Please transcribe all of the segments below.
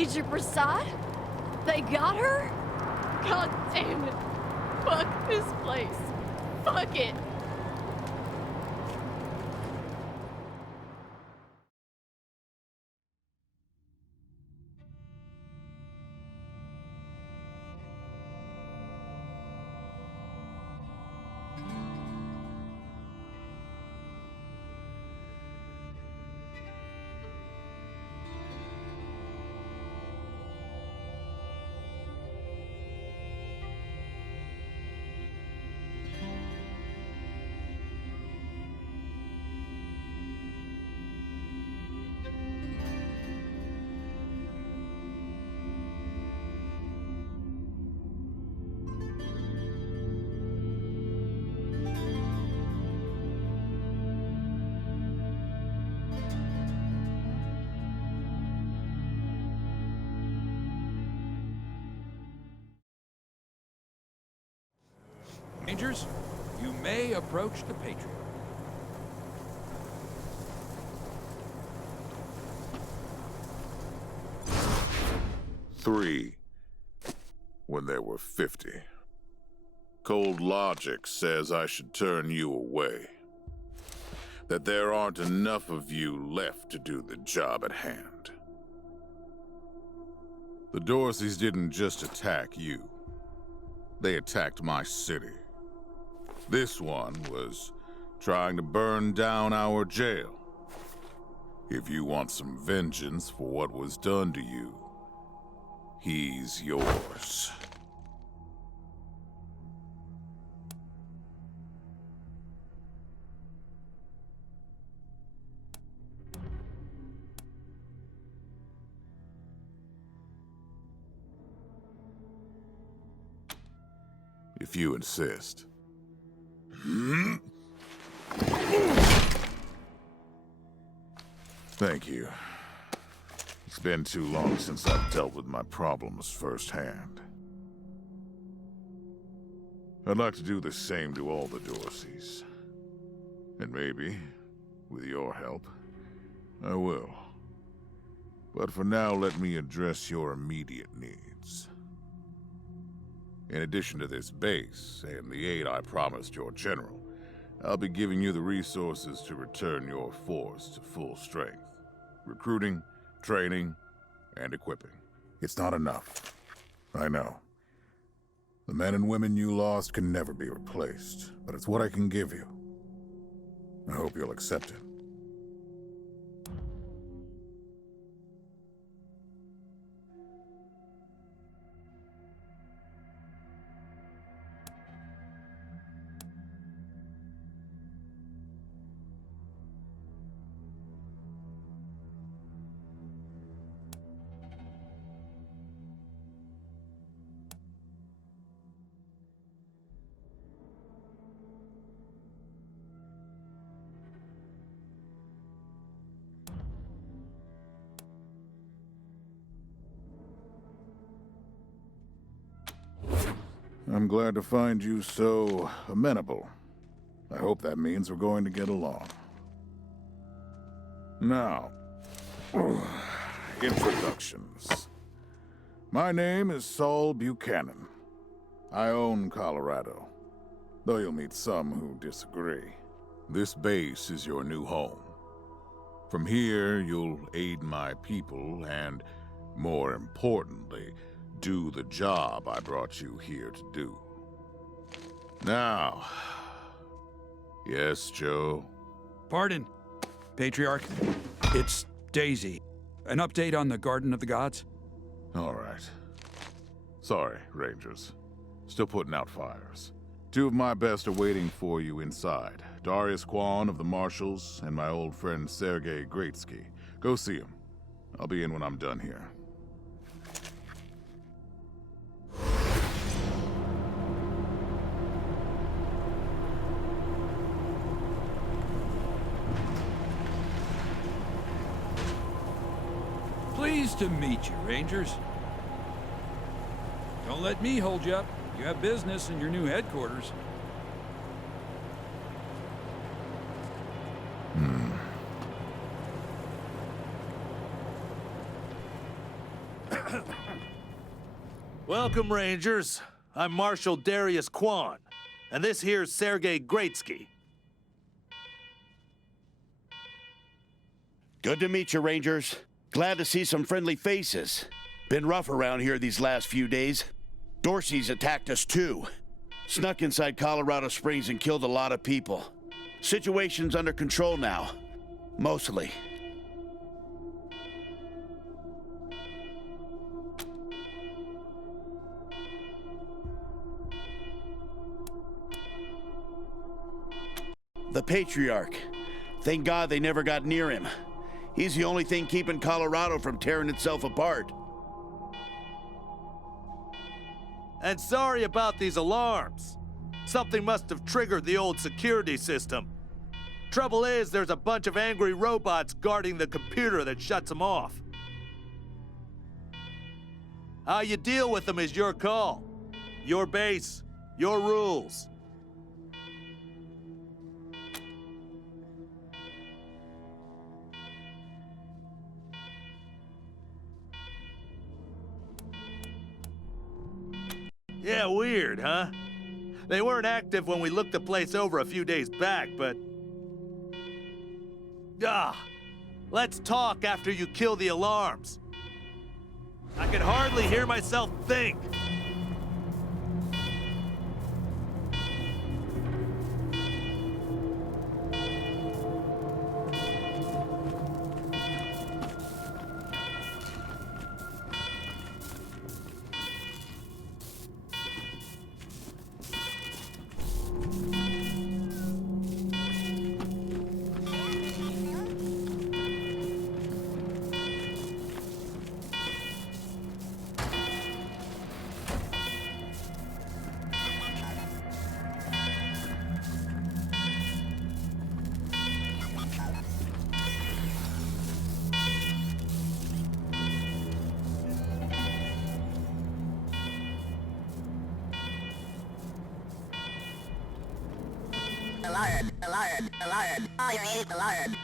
Major Prasad? They got her? God damn it. Fuck this place. Fuck it. Rangers, you may approach the Patriarch. 3 when there were 50. Cold logic says I should turn you away. That there aren't enough of you left to do the job at hand. The Dorseys didn't just attack you. They attacked my city. This one was trying to burn down our jail. If you want some vengeance for what was done to you, he's yours. If you insist. Thank you. It's been too long since I've dealt with my problems firsthand. I'd like to do the same to all the Dorseys. And maybe, with your help, I will. But for now, let me address your immediate needs. In addition to this base and the aid I promised your general, I'll be giving you the resources to return your force to full strength. Recruiting, training, and equipping. It's not enough. I know. The men and women you lost can never be replaced, but it's what I can give you. I hope you'll accept it. I'm glad to find you so amenable. I hope that means we're going to get along. Now, introductions. My name is Saul Buchanan. I own Colorado, though you'll meet some who disagree. This base is your new home. From here, you'll aid my people and, more importantly, do the job I brought you here to do. Now, yes, Joe? Pardon, Patriarch. It's Daisy. An update on the Garden of the Gods? All right. Sorry, Rangers. Still putting out fires. 2 of my best are waiting for you inside. Darius Kwan of the Marshals and my old friend Sergei Greatsky. Go see him. I'll be in when I'm done here. Pleased to meet you, Rangers. Don't let me hold you up. You have business in your new headquarters. Welcome, Rangers. I'm Marshal Darius Kwan, and this here's Sergei Greatsky. Good to meet you, Rangers. Glad to see some friendly faces. Been rough around here these last few days. Dorsey's attacked us too. Snuck inside Colorado Springs and killed a lot of people. Situation's under control now. Mostly. The Patriarch. Thank God they never got near him. He's the only thing keeping Colorado from tearing itself apart. And sorry about these alarms. Something must have triggered the old security system. Trouble is, there's a bunch of angry robots guarding the computer that shuts them off. How you deal with them is your call. Your base, your rules. Yeah, weird, huh? They weren't active when we looked the place over a few days back, but... let's talk after you kill the alarms. I can hardly hear myself think. Alarm, fire alarm.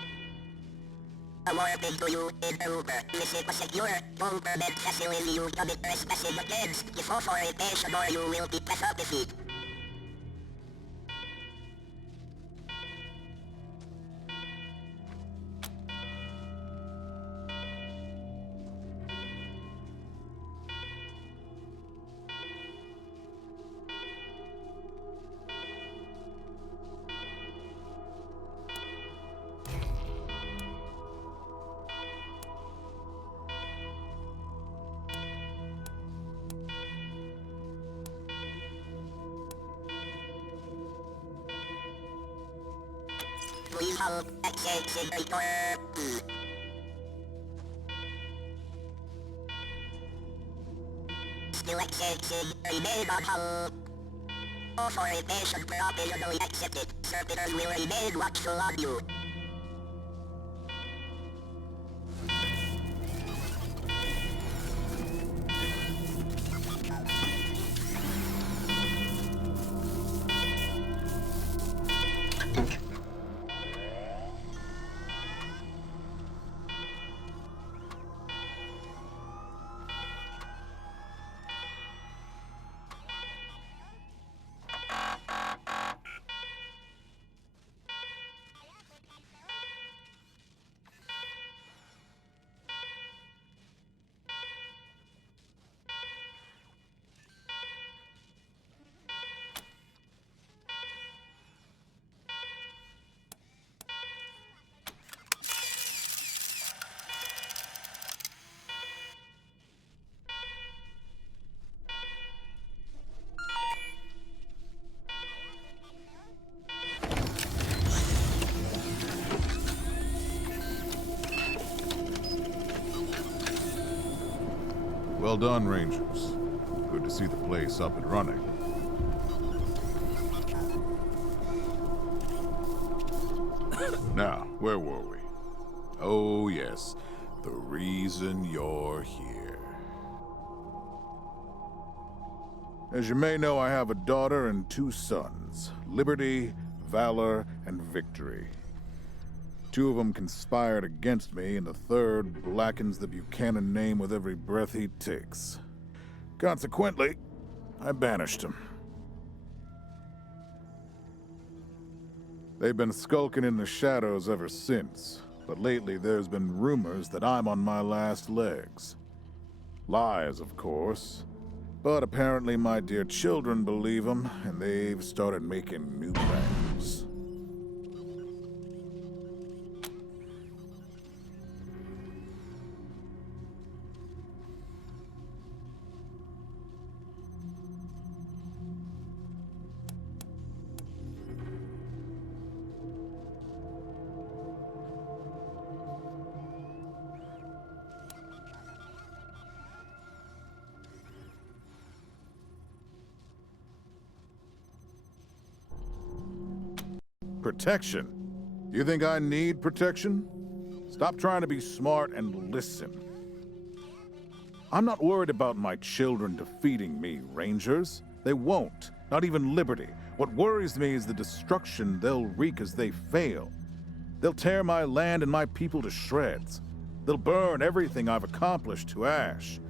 A warning to you in Uber. Visit a secure, government facility you commit trespassing against. If authorization or you will be defeated. Please hold access record. Still accessing, remain on hold. Authorization provisionally accepted. Servitors will remain watchful on you. Well done, Rangers. Good to see the place up and running. Now, where were we? Oh, yes. The reason you're here. As you may know, I have a daughter and two sons. Liberty, Valor, and Victory. 2 of them conspired against me, and the 3rd blackens the Buchanan name with every breath he takes. Consequently, I banished him. They've been skulking in the shadows ever since, but lately there's been rumors that I'm on my last legs. Lies, of course, but apparently my dear children believe them, and they've started making new plans. Protection? You think I need protection? Stop trying to be smart and listen. I'm not worried about my children defeating me, Rangers. They won't. Not even Liberty. What worries me is the destruction they'll wreak as they fail. They'll tear my land and my people to shreds. They'll burn everything I've accomplished to ash.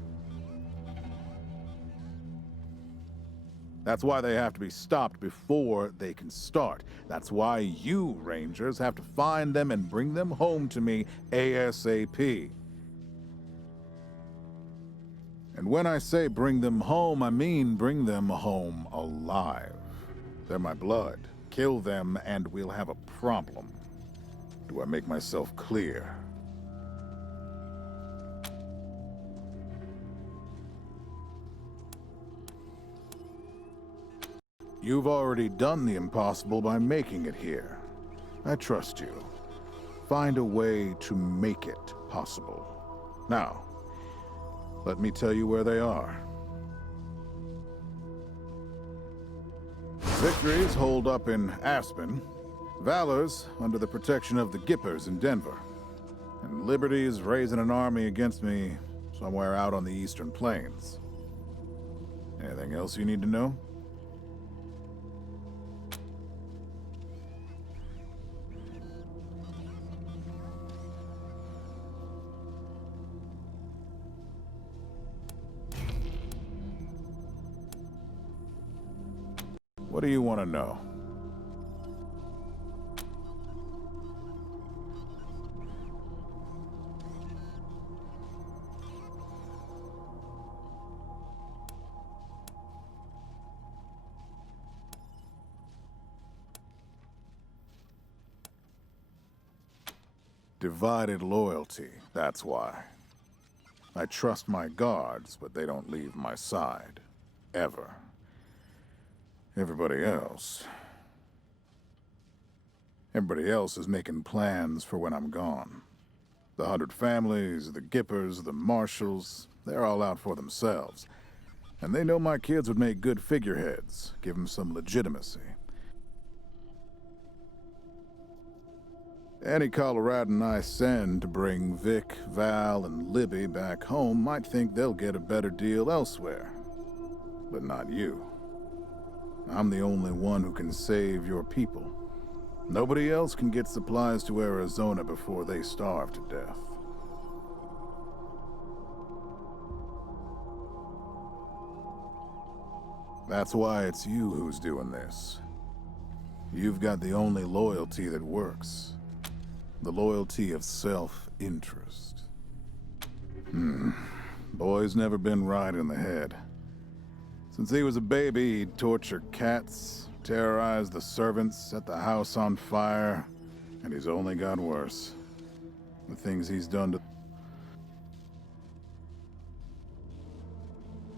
That's why they have to be stopped before they can start. That's why you, Rangers, have to find them and bring them home to me ASAP. And when I say bring them home, I mean bring them home alive. They're my blood. Kill them and we'll have a problem. Do I make myself clear? You've already done the impossible by making it here. I trust you. Find a way to make it possible. Now, let me tell you where they are. Victories hold up in Aspen, Valor's under the protection of the Gippers in Denver, and Liberty's raising an army against me somewhere out on the Eastern Plains. Anything else you need to know? What do you want to know? Divided loyalty, that's why. I trust my guards, but they don't leave my side. Ever. Everybody else is making plans for when I'm gone. The 100 families, the Gippers, the Marshalls, they're all out for themselves. And they know my kids would make good figureheads, give them some legitimacy. Any Coloradan I send to bring Vic, Val, and Libby back home might think they'll get a better deal elsewhere. But not you. I'm the only one who can save your people. Nobody else can get supplies to Arizona before they starve to death. That's why it's you who's doing this. You've got the only loyalty that works. The loyalty of self-interest. Boy's never been right in the head. Since he was a baby, he'd torture cats, terrorize the servants, set the house on fire, and he's only got worse. The things he's done to...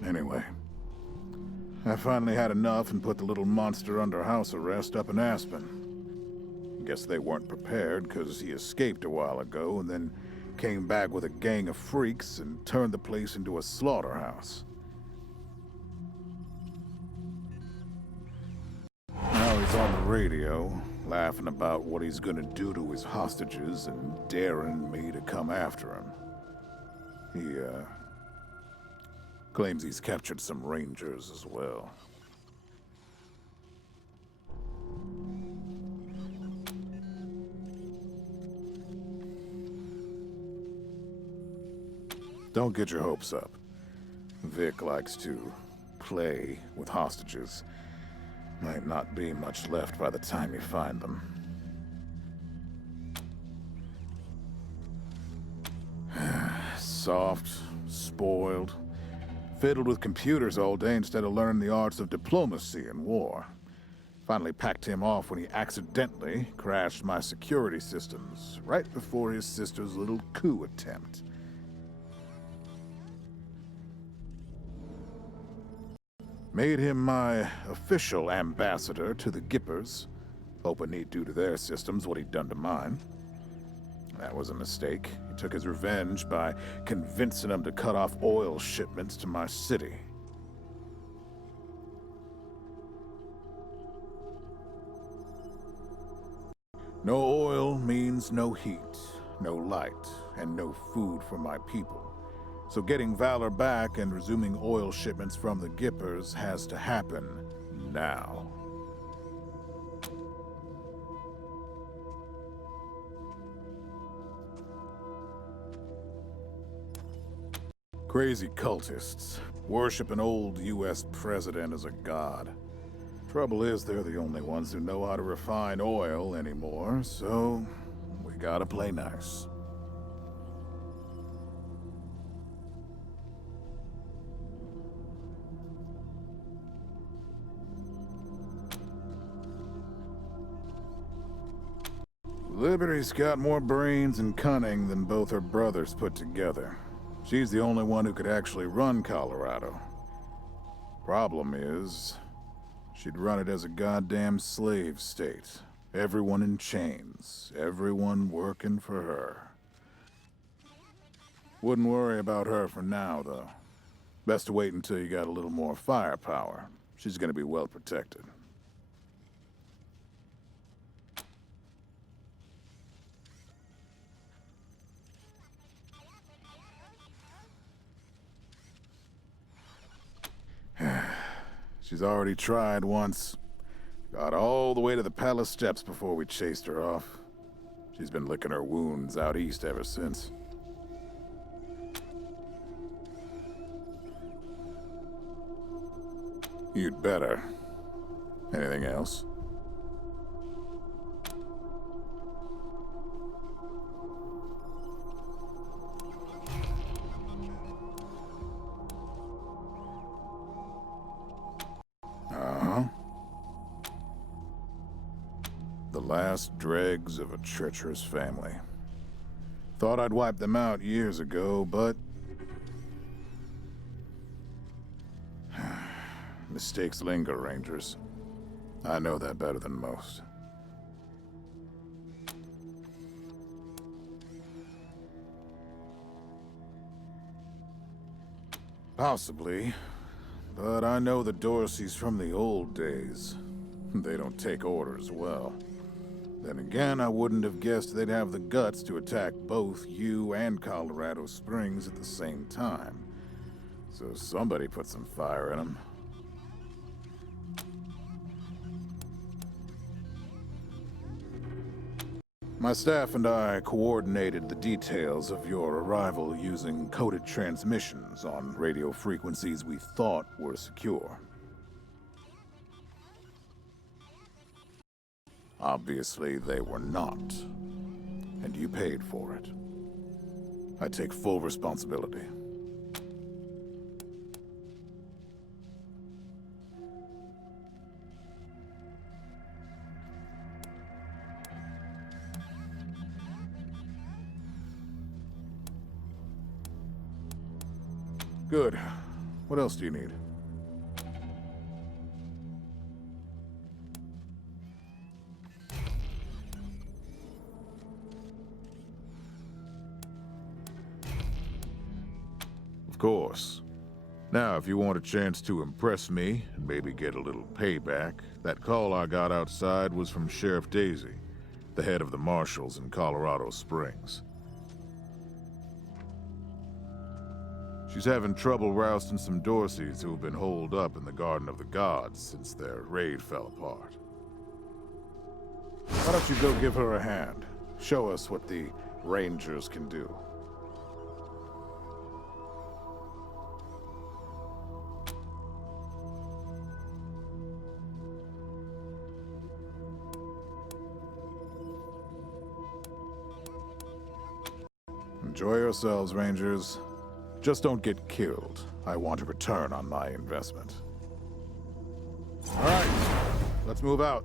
Anyway, I finally had enough and put the little monster under house arrest up in Aspen. Guess they weren't prepared, because he escaped a while ago and then came back with a gang of freaks and turned the place into a slaughterhouse. Now he's on the radio, laughing about what he's gonna do to his hostages and daring me to come after him. He, claims he's captured some Rangers as well. don't get your hopes up. Vic likes to play with hostages. Might not be much left by the time you find them. Soft, spoiled, fiddled with computers all day instead of learning the arts of diplomacy and war. Finally packed him off when he accidentally crashed my security systems right before his sister's little coup attempt. Made him my official ambassador to the Gippers, hoping he'd do to their systems what he'd done to mine. That was a mistake. He took his revenge by convincing them to cut off oil shipments to my city. No oil means no heat, no light, and no food for my people. So getting Valor back and resuming oil shipments from the Gippers has to happen now. Crazy cultists worship an old U.S. president as a god. Trouble is, they're the only ones who know how to refine oil anymore, so we gotta play nice. Liberty's got more brains and cunning than both her brothers put together. She's the only one who could actually run Colorado. Problem is, she'd run it as a goddamn slave state. Everyone in chains, everyone working for her. Wouldn't worry about her for now, though. Best to wait until you got a little more firepower. She's gonna be well protected. She's already tried once. Got all the way to the palace steps before we chased her off. She's been licking her wounds out east ever since. You'd better. Anything else? The last dregs of a treacherous family. Thought I'd wiped them out years ago, but mistakes linger, Rangers. I know that better than most. Possibly, but I know the Dorseys from the old days. They don't take orders well. Then again, I wouldn't have guessed they'd have the guts to attack both you and Colorado Springs at the same time. So somebody put some fire in them. My staff and I coordinated the details of your arrival using coded transmissions on radio frequencies we thought were secure. Obviously, they were not. And you paid for it. I take full responsibility. Good. What else do you need? Of course. Now, if you want a chance to impress me and maybe get a little payback, that call I got outside was from Sheriff Daisy, the head of the Marshals in Colorado Springs. She's having trouble rousting some Dorseys who have been holed up in the Garden of the Gods since their raid fell apart. Why don't you go give her a hand? Show us what the Rangers can do. Enjoy yourselves, Rangers. Just don't get killed. I want a return on my investment. All right, let's move out.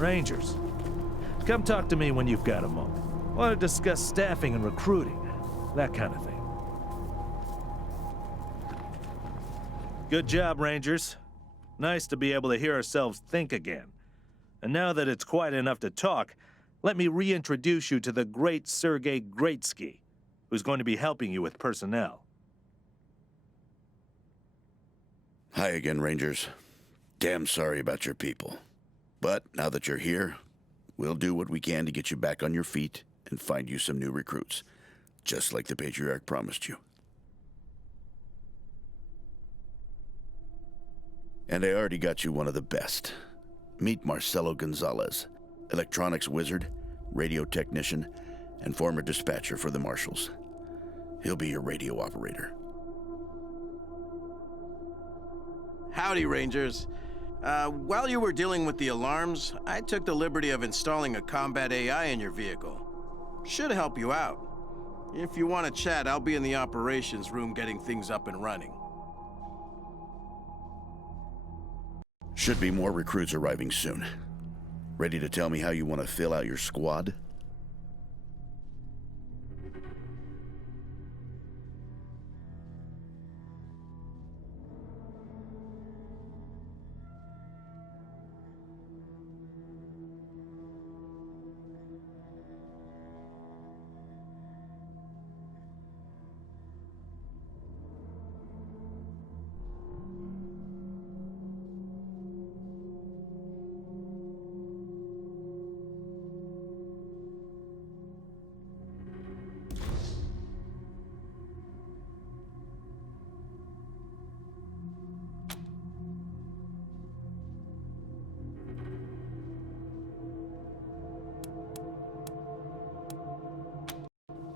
Rangers, come talk to me when you've got a moment. Want to discuss staffing and recruiting, that kind of thing. Good job, Rangers. Nice to be able to hear ourselves think again. And now that it's quiet enough to talk, let me reintroduce you to the great Sergei Greatsky, who's going to be helping you with personnel. Hi again, Rangers. Damn sorry about your people. But now that you're here, We'll do what we can to get you back on your feet and find you some new recruits, just like the Patriarch promised you. And I already got you one of the best. Meet Marcelo Gonzalez, electronics wizard, radio technician, and former dispatcher for the Marshals. He'll be your radio operator. Howdy, Rangers. While you were dealing with the alarms, I took the liberty of installing a combat AI in your vehicle. Should help you out. If you want to chat, I'll be in the operations room getting things up and running. Should be more recruits arriving soon. Ready to tell me how you want to fill out your squad?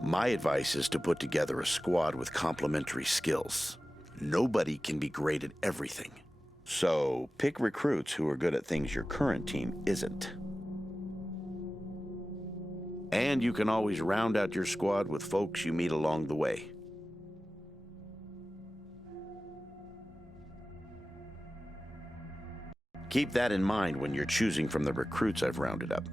My advice is to put together a squad with complementary skills. Nobody can be great at everything. So pick recruits who are good at things your current team isn't. And you can always round out your squad with folks you meet along the way. Keep that in mind when you're choosing from the recruits I've rounded up.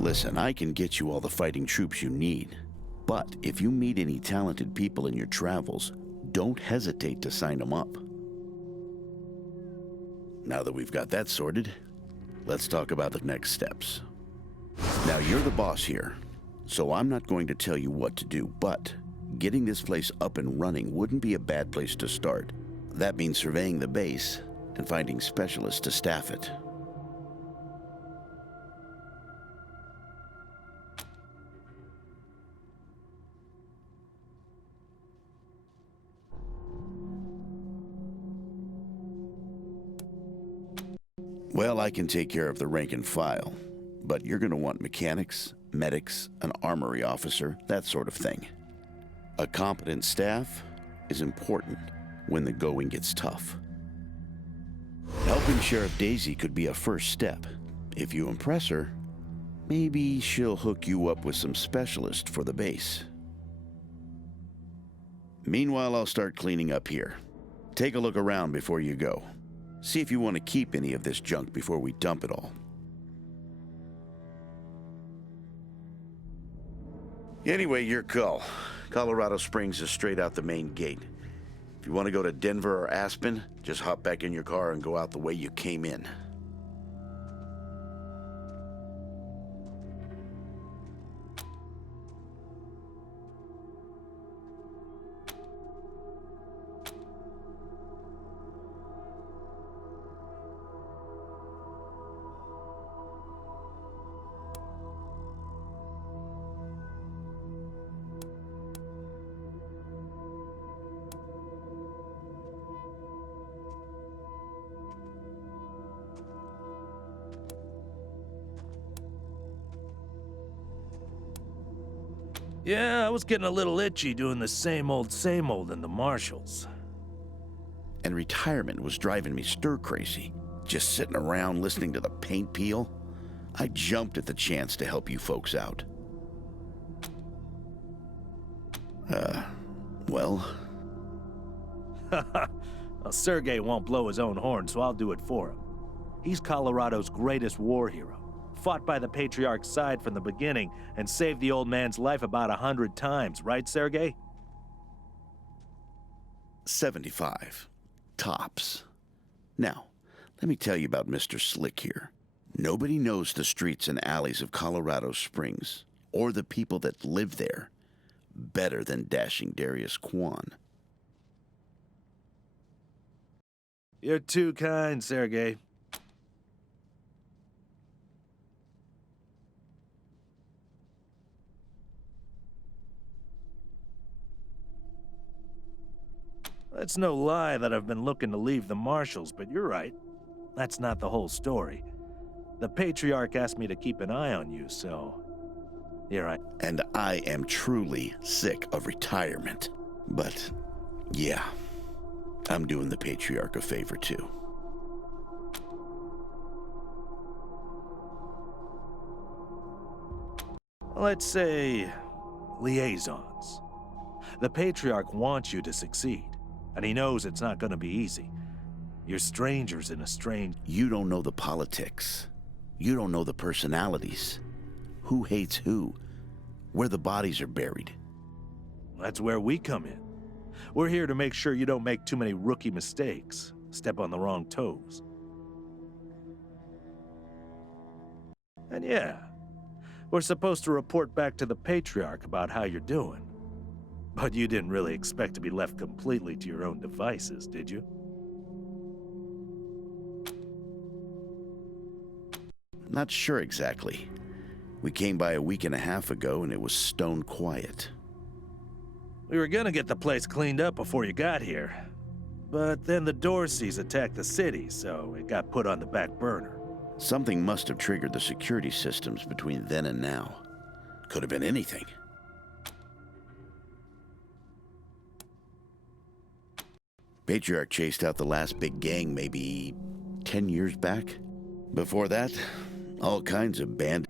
Listen, I can get you all the fighting troops you need. But if you meet any talented people in your travels, don't hesitate to sign them up. Now that we've got that sorted, let's talk about the next steps. Now, you're the boss here, so I'm not going to tell you what to do, but getting this place up and running wouldn't be a bad place to start. That means surveying the base and finding specialists to staff it. Well, I can take care of the rank and file, but you're going to want mechanics, medics, an armory officer, that sort of thing. A competent staff is important when the going gets tough. Helping Sheriff Daisy could be a first step. If you impress her, maybe she'll hook you up with some specialists for the base. Meanwhile, I'll start cleaning up here. Take a look around before you go. See if you want to keep any of this junk before we dump it all. Anyway, your call. Colorado Springs is straight out the main gate. If you want to go to Denver or Aspen, just hop back in your car and go out the way you came in. Yeah, I was getting a little itchy doing the same old in the marshals. And retirement was driving me stir-crazy. Just sitting around listening to the paint peel. I jumped at the chance to help you folks out. Well, Sergei won't blow his own horn, so I'll do it for him. He's Colorado's greatest war hero. Fought by the Patriarch's side from the beginning and saved the old man's life about 100 times, right, Sergei? 75. Tops. Now, let me tell you about Mr. Slick here. Nobody knows the streets and alleys of Colorado Springs, or the people that live there, better than dashing Darius Kwan. You're too kind, Sergei. It's no lie that I've been looking to leave the marshals, but you're right. That's not the whole story. The Patriarch asked me to keep an eye on you, so... You're right. And I am truly sick of retirement. But, yeah, I'm doing the Patriarch a favor, too. Let's say... liaisons. The Patriarch wants you to succeed. And he knows it's not going to be easy. You're strangers in a strange... You don't know the politics. You don't know the personalities. Who hates who? Where the bodies are buried. That's where we come in. We're here to make sure you don't make too many rookie mistakes, step on the wrong toes. And yeah, we're supposed to report back to the Patriarch about how you're doing. But you didn't really expect to be left completely to your own devices, did you? Not sure exactly. We came by a week and a half ago and it was stone quiet. We were gonna get the place cleaned up before you got here. But then the Dorseys attacked the city, so it got put on the back burner. Something must have triggered the security systems between then and now. Could have been anything. Patriarch chased out the last big gang maybe 10 years back. Before that, all kinds of band.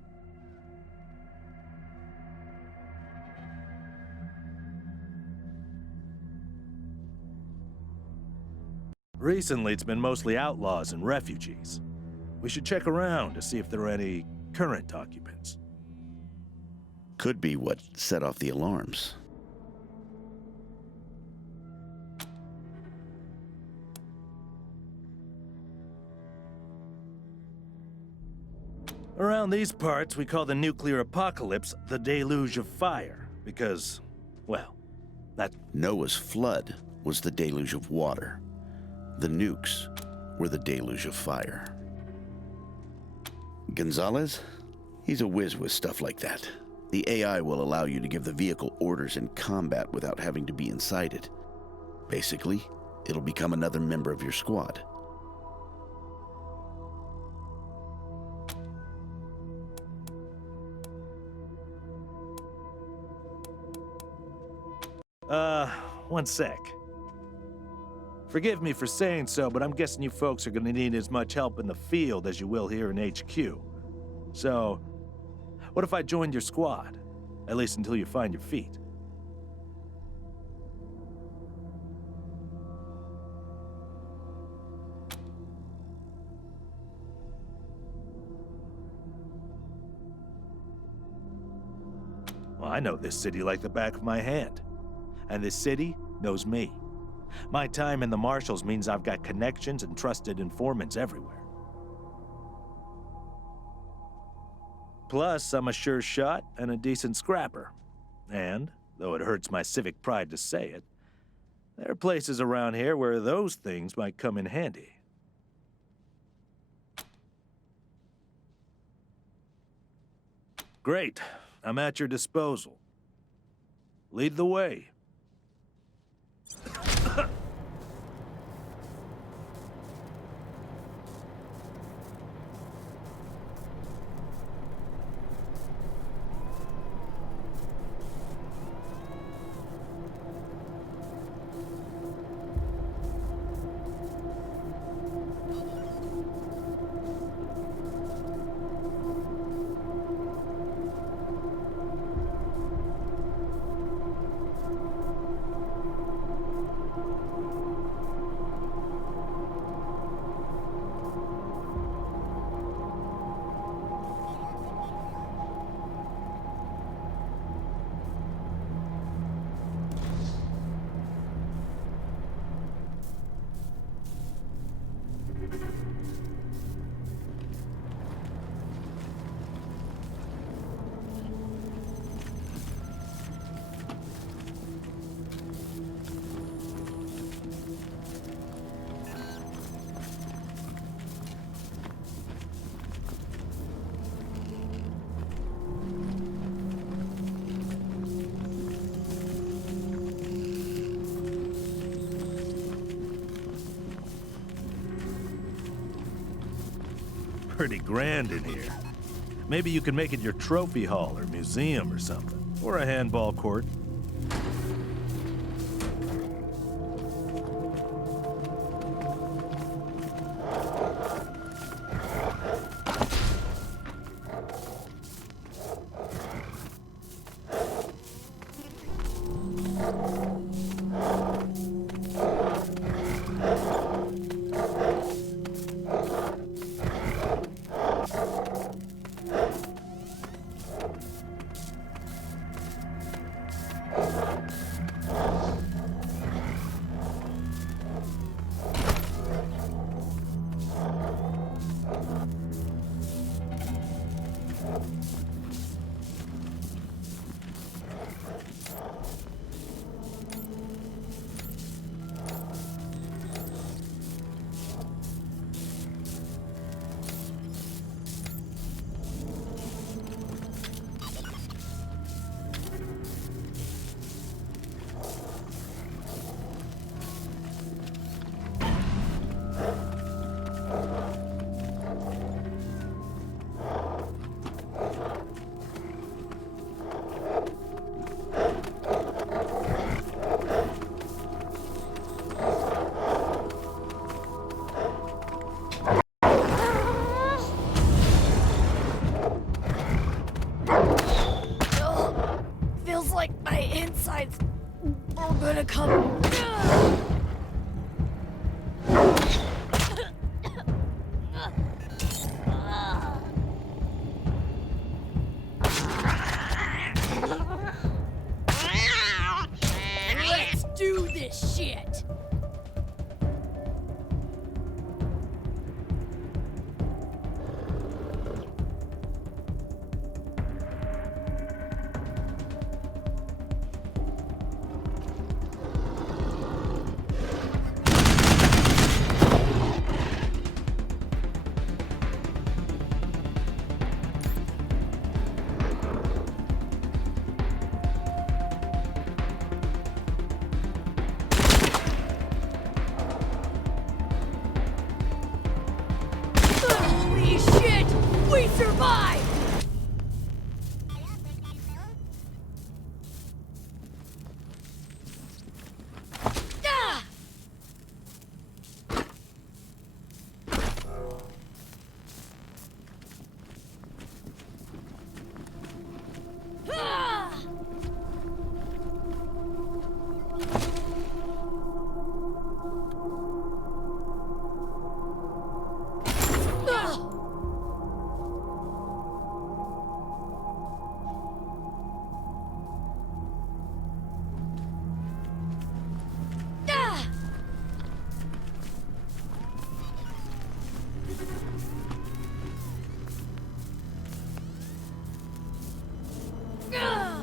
Recently, it's been mostly outlaws and refugees. We should check around to see if there are any current occupants. Could be what set off the alarms. Around these parts, we call the nuclear apocalypse the deluge of fire, because, well, that... Noah's flood was the deluge of water. The nukes were the deluge of fire. Gonzalez? He's a whiz with stuff like that. The AI will allow you to give the vehicle orders in combat without having to be inside it. Basically, it'll become another member of your squad. One sec. Forgive me for saying so, but I'm guessing you folks are gonna need as much help in the field as you will here in HQ. So, what if I joined your squad? At least until you find your feet. Well, I know this city like the back of my hand. And this city knows me. My time in the Marshals means I've got connections and trusted informants everywhere. Plus, I'm a sure shot and a decent scrapper. And, though it hurts my civic pride to say it, there are places around here where those things might come in handy. Great. I'm at your disposal. Lead the way. Pretty grand in here. Maybe you can make it your trophy hall or museum or something. Or a handball court. Gonna come. do this shit! Holy shit! We survived! Ah! Ah! Ah! Ah!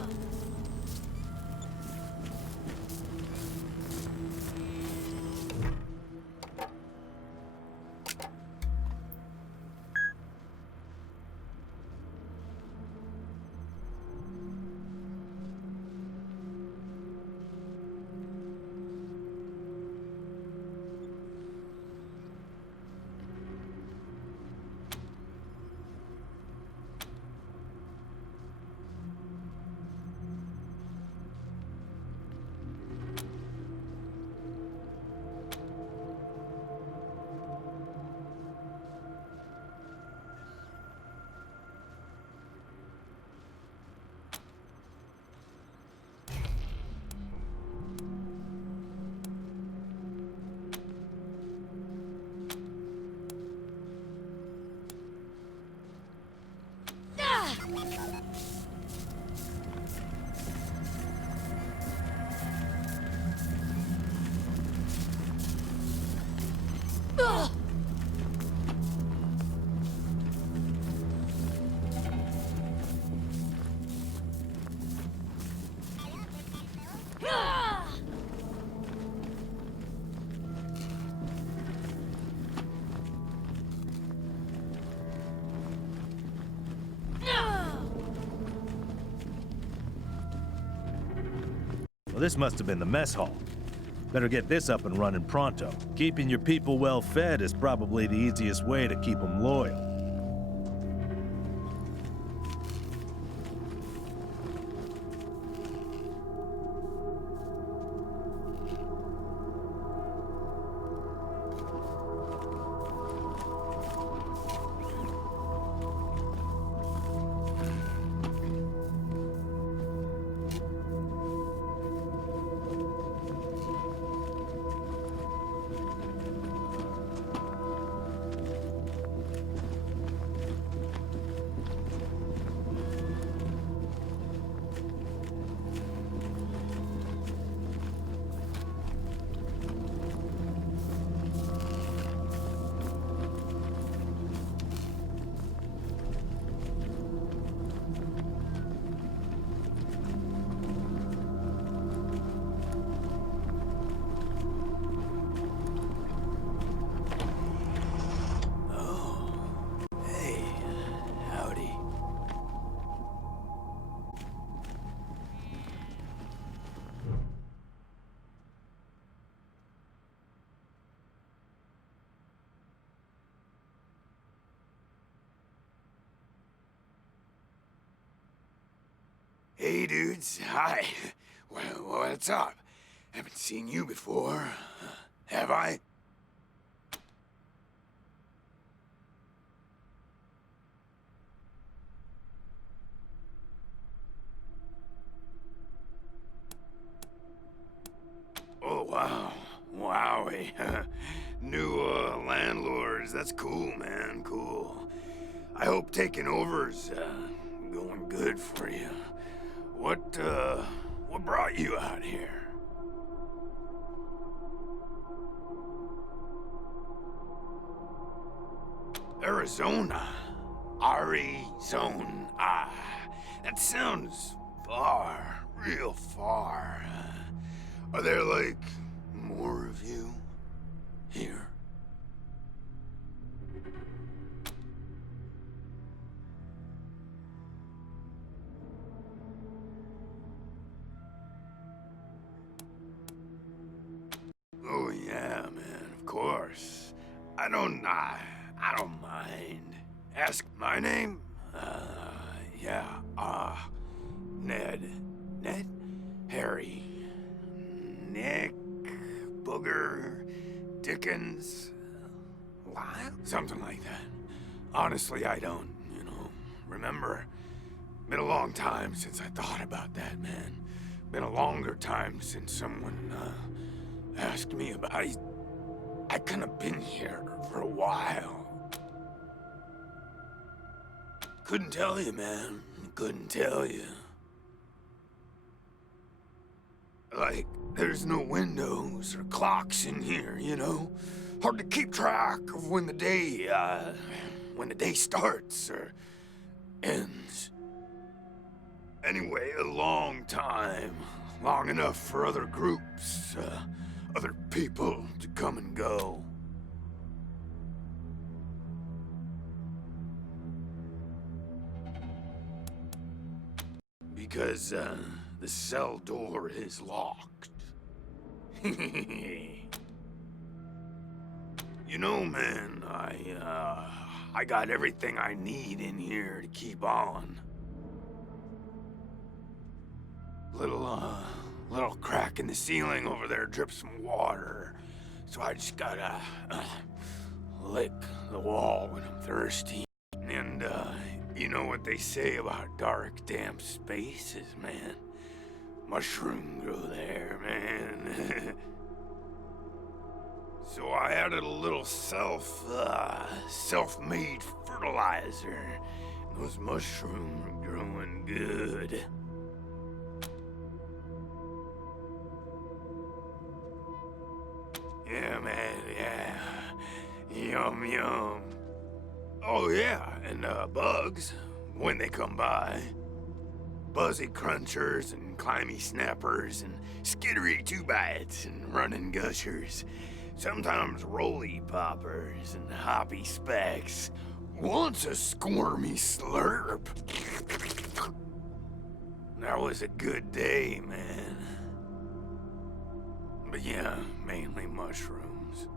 Ah! Ah! Ah! Ah! Well, this must have been the mess hall. Better get this up and running pronto. Keeping your people well fed is probably the easiest way to keep them loyal. Hey, dudes. Hi. Well, what's up? Haven't seen you before. Have I? Oh, wow. Wowie. New, landlords. That's cool, man. Cool. I hope taking over's, going good for you. What brought you out here? Arizona. Arizona. That sounds far, real far. Are there, like, more of you here? Oh yeah, man, of course. I don't mind. Ask my name? Ned. Ned? Harry. Nick. Booger. Dickens. Lyle? Something like that. Honestly, I don't, remember. Been a long time since I thought about that, man. Been a longer time since someone, asked me about... I kinda been here for a while. Couldn't tell you, man. Couldn't tell you. Like, there's no windows or clocks in here, Hard to keep track of when the day starts or ends. Anyway, a long time. Long enough for other groups, other people to come and go. Because, the cell door is locked. Man, I got everything I need in here to keep on. Little crack in the ceiling over there drips some water. So I just gotta, lick the wall when I'm thirsty. And, you know what they say about dark, damp spaces, man? Mushroom grow there, man. So I added a little self-made fertilizer. Those mushrooms are growing good. Yeah, man, yeah. Yum, yum. Oh, yeah, and bugs, when they come by. Buzzy crunchers and climby snappers and skittery two-bites and running gushers. Sometimes roly poppers and hoppy specks. Once a squirmy slurp. That was a good day, man. But yeah, mainly mushrooms.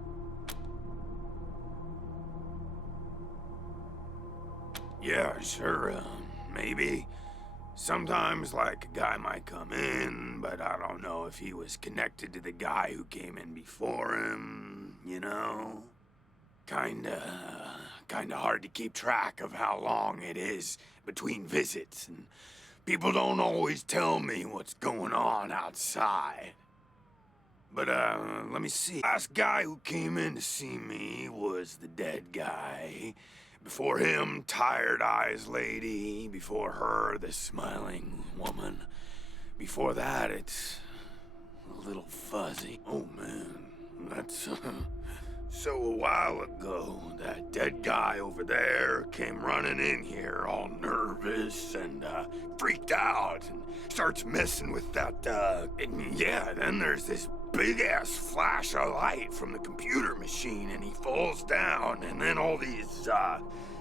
Yeah, sure, maybe. Sometimes, like, a guy might come in, but I don't know if he was connected to the guy who came in before him, Kinda hard to keep track of how long it is between visits, and people don't always tell me what's going on outside. But, let me see. Last guy who came in to see me was the dead guy. Before him, Tired Eyes Lady. Before her, the Smiling Woman. Before that, it's a little fuzzy. Oh, man, that's... So a while ago, that dead guy over there came running in here all nervous and, freaked out and starts messing with that, and yeah, then there's this big-ass flash of light from the computer machine and he falls down and then all these,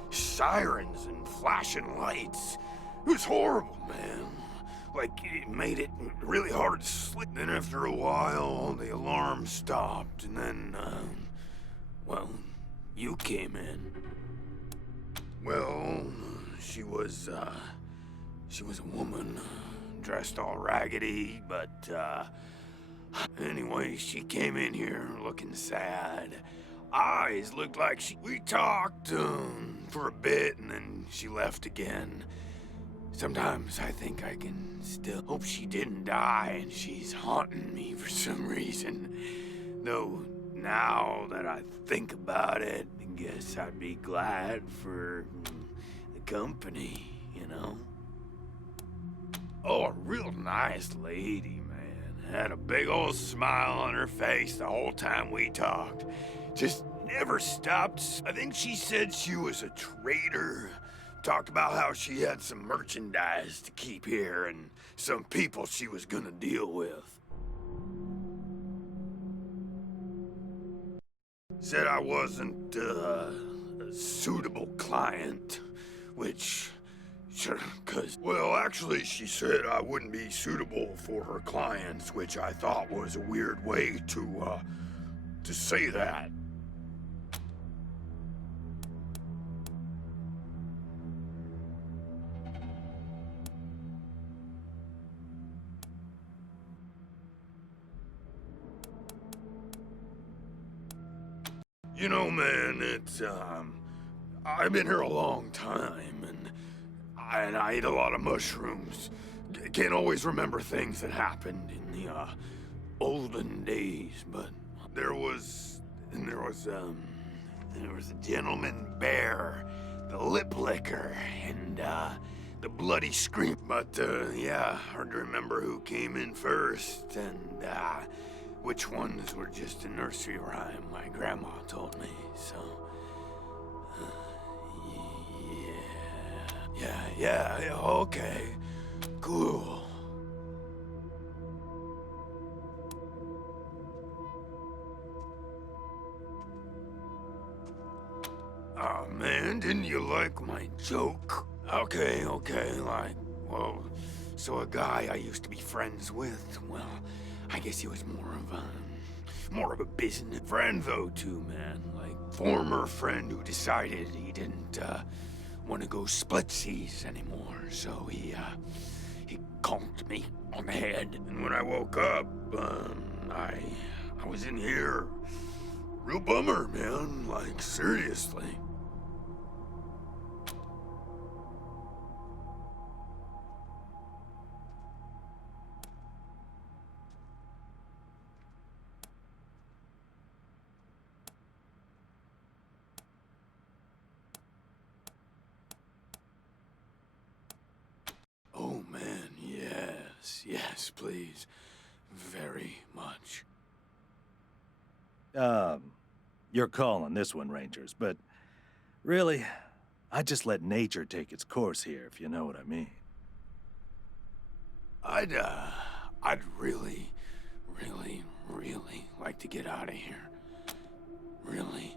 sirens and flashing lights. It was horrible, man. Like, it made it really hard to sleep. Then after a while, the alarm stopped and then, well, you came in. Well, she was a woman, dressed all raggedy, but, anyway, she came in here looking sad. Eyes looked like we talked, for a bit, and then she left again. Sometimes I think I can still hope she didn't die and she's haunting me for some reason. Though, now that I think about it, I guess I'd be glad for the company, Oh, a real nice lady, man. Had a big old smile on her face the whole time we talked. Just never stopped. I think she said she was a trader. Talked about how she had some merchandise to keep here and some people she was gonna deal with. Said I wasn't a suitable client, which, sure, well, actually, she said I wouldn't be suitable for her clients, which I thought was a weird way to say that. You know, man, it's, I've been here a long time, and I ate a lot of mushrooms. Can't always remember things that happened in the, olden days, but there was a gentleman bear, the lip licker, and, the bloody scream. But, yeah, hard to remember who came in first, and, which ones were just a nursery rhyme my grandma told me, so... Yeah, okay. Cool. Oh, man, didn't you like my joke? Okay, like, well, so a guy I used to be friends with, well... I guess he was more of a business friend, though, too, man. Like, former friend who decided he didn't, want to go splitsies anymore. So he conked me on the head. And when I woke up, I was in here. Real bummer, man. Like, seriously. Oh, man, yes, please. Very much. You're calling this one, Rangers, but really, I just let nature take its course here, if you know what I mean. I'd really like to get out of here. Really.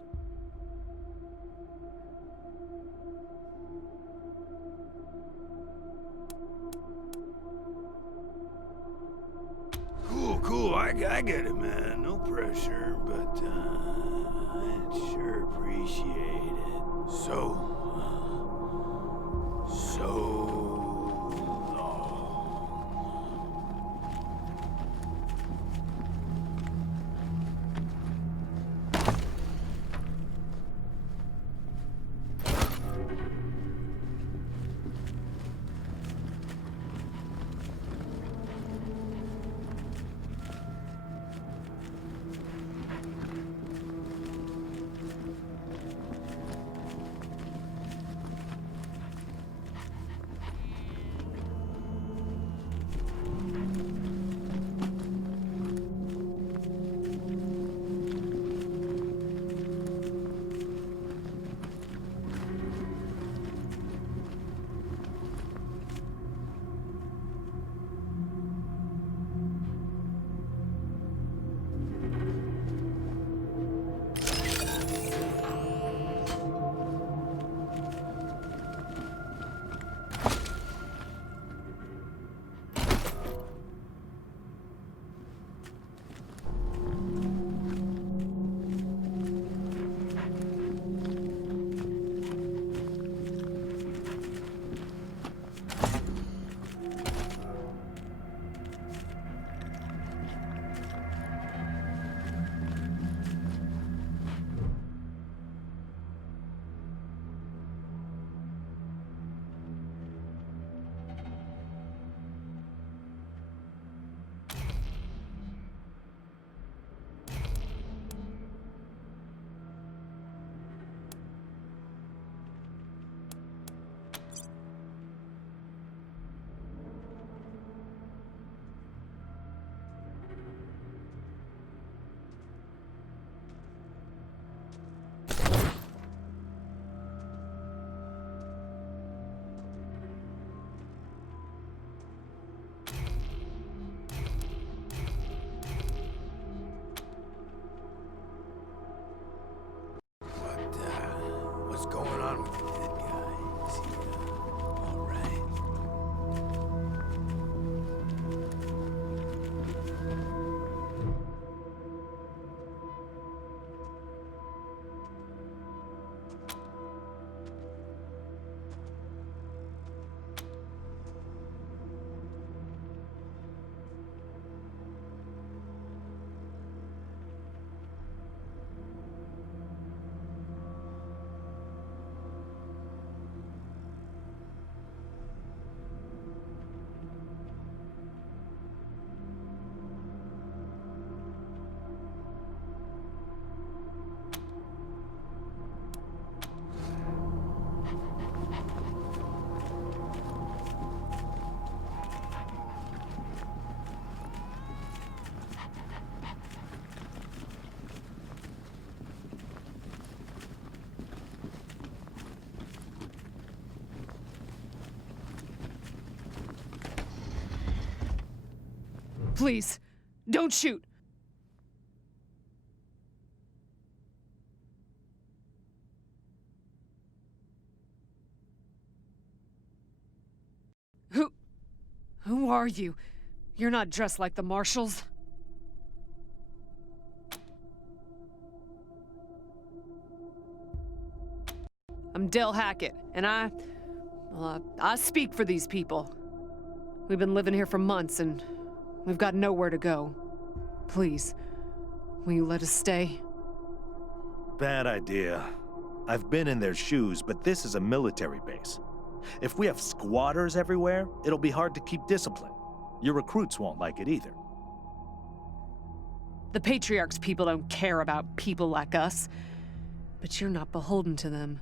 Cool, I get it, man. No pressure, but, I'd sure appreciate it. So on with the dead guys. Yeah, all right. Please, don't shoot. Who are you? You're not dressed like the marshals. I'm Del Hackett, and I speak for these people. We've been living here for months, and we've got nowhere to go. Please, will you let us stay? Bad idea. I've been in their shoes, but this is a military base. If we have squatters everywhere, it'll be hard to keep discipline. Your recruits won't like it either. The Patriarch's people don't care about people like us, but you're not beholden to them.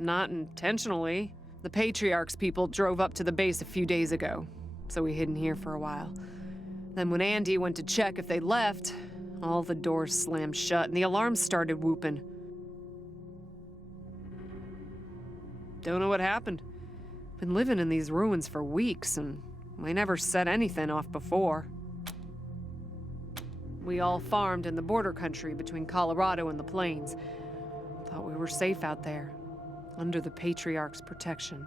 Not intentionally. The Patriarch's people drove up to the base a few days ago, so we hid in here for a while. Then when Andy went to check if they left, all the doors slammed shut and the alarms started whooping. Don't know what happened. Been living in these ruins for weeks, and we never set anything off before. We all farmed in the border country between Colorado and the plains. Thought we were safe out there, under the Patriarch's protection.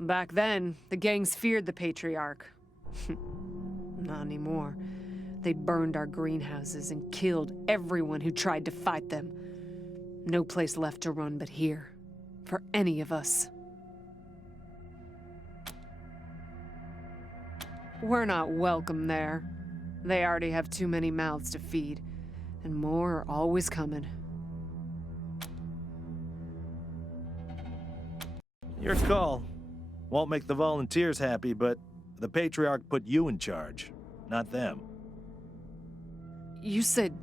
Back then, the gangs feared the Patriarch. Not anymore. They burned our greenhouses and killed everyone who tried to fight them. No place left to run but here, for any of us. We're not welcome there. They already have too many mouths to feed, and more are always coming. Your call. Won't make the volunteers happy, but the Patriarch put you in charge, not them. You said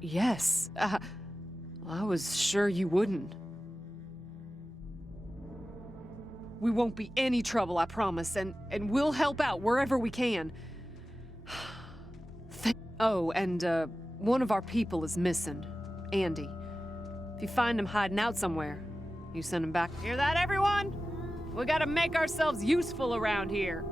yes. I was sure you wouldn't. We won't be any trouble, I promise, and we'll help out wherever we can. Oh, and one of our people is missing, Andy. If you find him hiding out somewhere, you send him back. Hear that, everyone? We gotta make ourselves useful around here.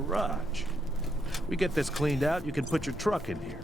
garage. We get this cleaned out, you can put your truck in here.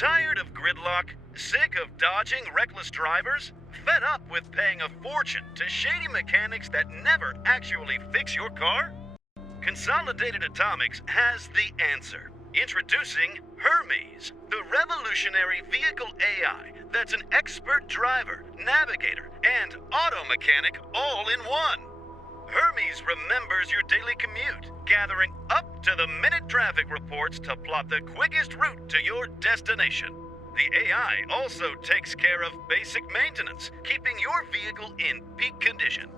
Tired of gridlock? Sick of dodging reckless drivers? Fed up with paying a fortune to shady mechanics that never actually fix your car? Consolidated Atomics has the answer. Introducing Hermes, the revolutionary vehicle AI that's an expert driver, navigator, and auto mechanic all in one. Hermes remembers your daily commute, gathering up-to-the-minute traffic reports to plot the quickest route to your destination. The AI also takes care of basic maintenance, keeping your vehicle in peak condition.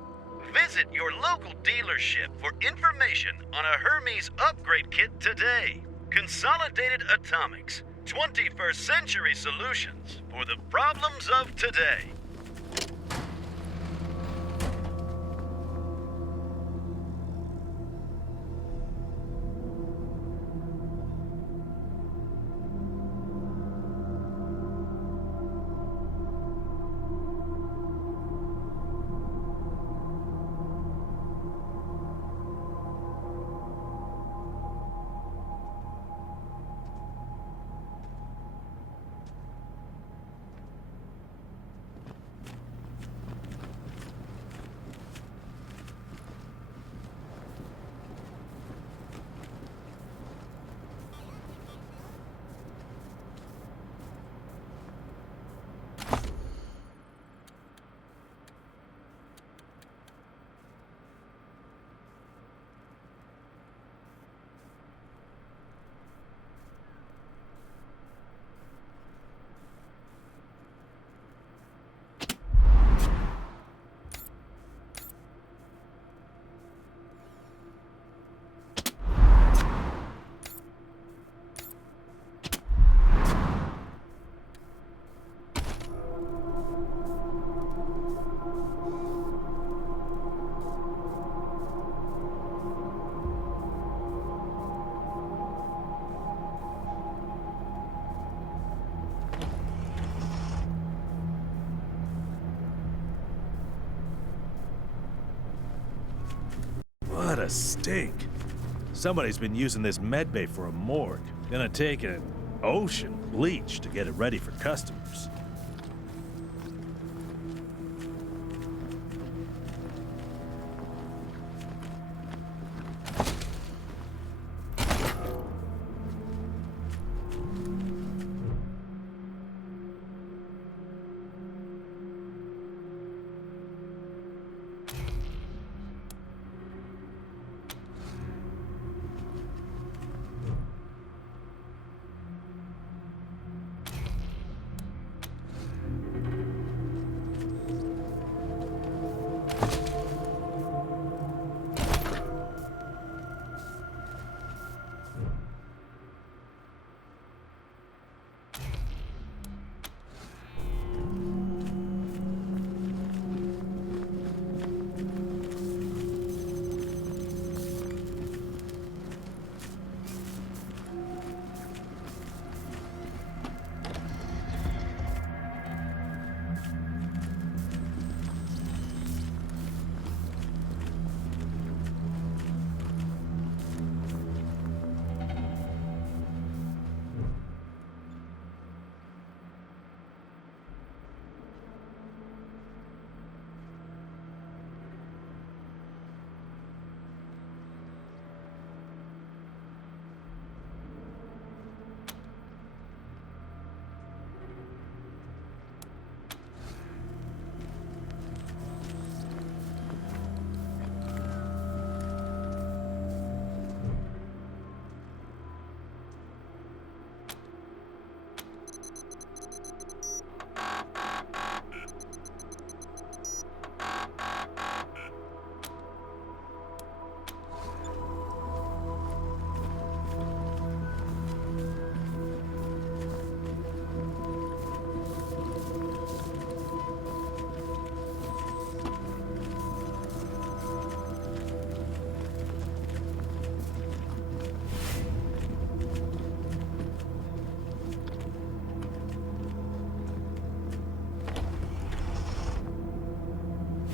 Visit your local dealership for information on a Hermes upgrade kit today. Consolidated Atomics, 21st century solutions for the problems of today. What a stink. Somebody's been using this medbay for a morgue. Gonna take an ocean bleach to get it ready for customers.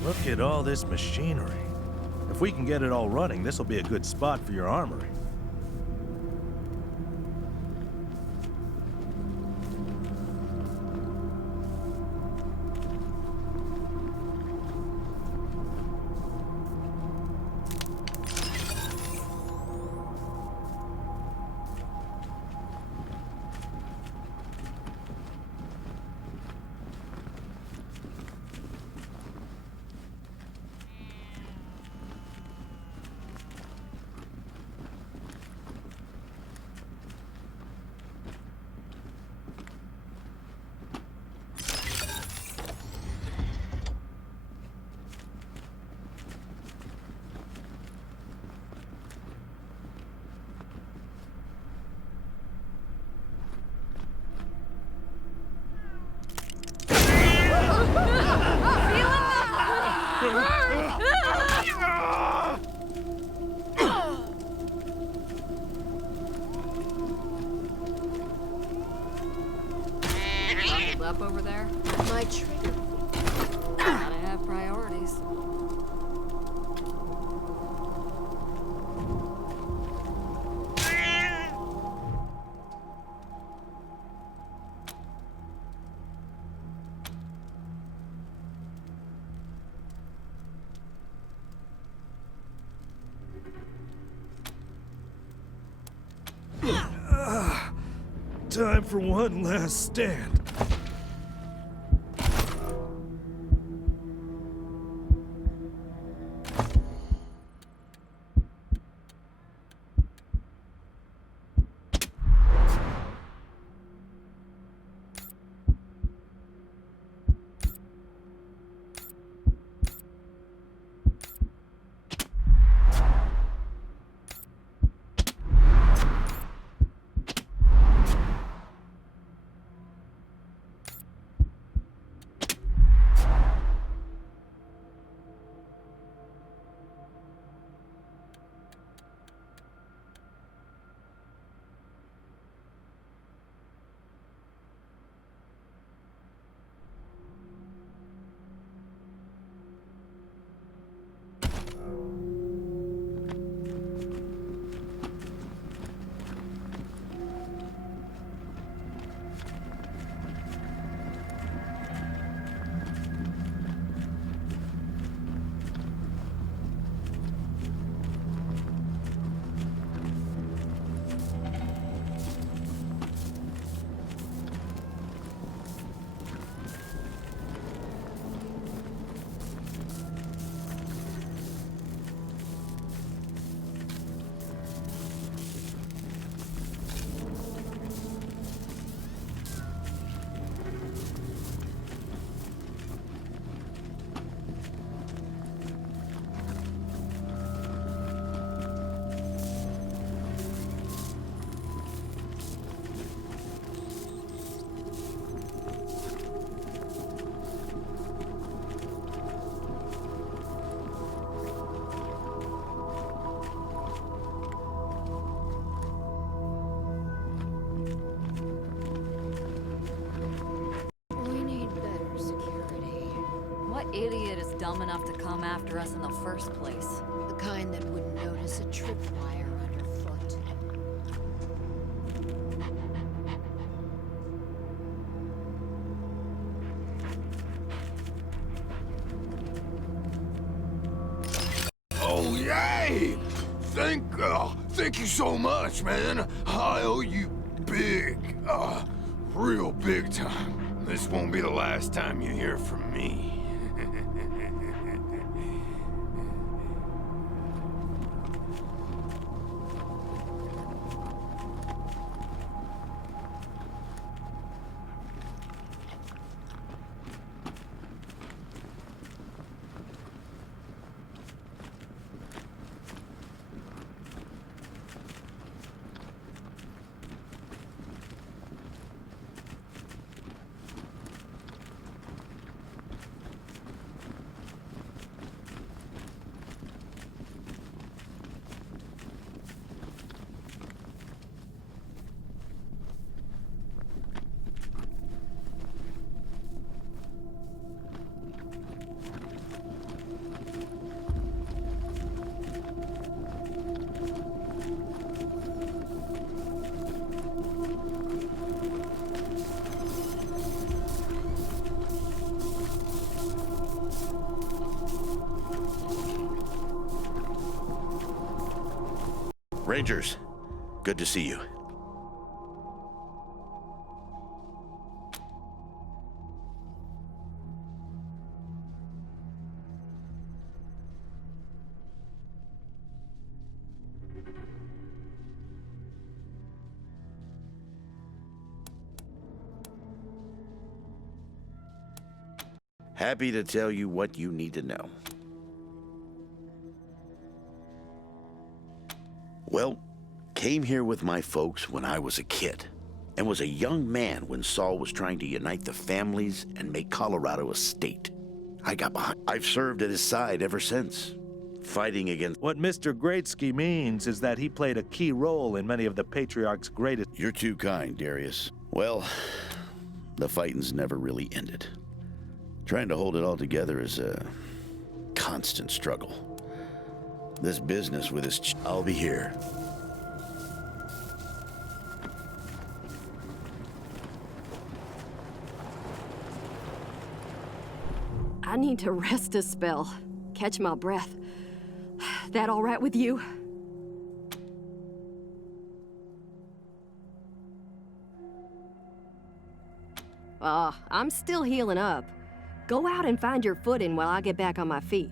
Look at all this machinery. If we can get it all running, this will be a good spot for your armory. hold up over there? My trigger. Gotta have priorities. Time for one last stand. Idiot is dumb enough to come after us in the first place. The kind that wouldn't notice a tripwire underfoot. Oh, yay! Thank you so much, man. I owe you big, real big time. This won't be the last time you hear from me. Rangers, good to see you. Happy to tell you what you need to know. Well, came here with my folks when I was a kid, and was a young man when Saul was trying to unite the families and make Colorado a state. I got behind. I've served at his side ever since, fighting against... What Mr. Greatsky means is that he played a key role in many of the Patriarch's greatest... You're too kind, Darius. Well, The fighting's never really ended. Trying to hold it all together is a constant struggle. This business with this I'll be here. I need to rest a spell. Catch my breath. That all right with you? I'm still healing up. Go out and find your footing while I get back on my feet.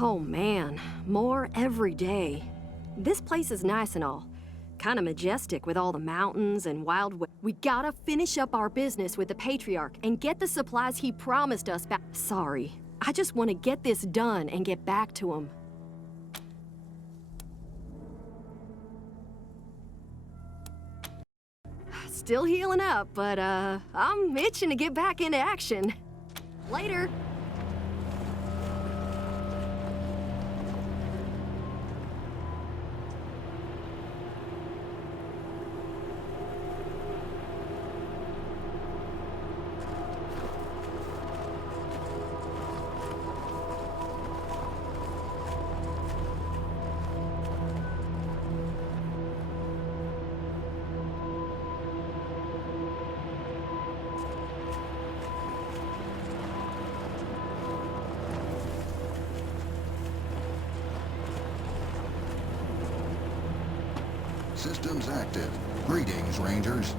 Oh man, more every day. This place is nice and all. Kinda majestic with all the mountains and we gotta finish up our business with the Patriarch and get the supplies he promised us back. Sorry, I just want to get this done and get back to him. Still healing up, but I'm itching to get back into action. Later. Systems active. Greetings, Rangers.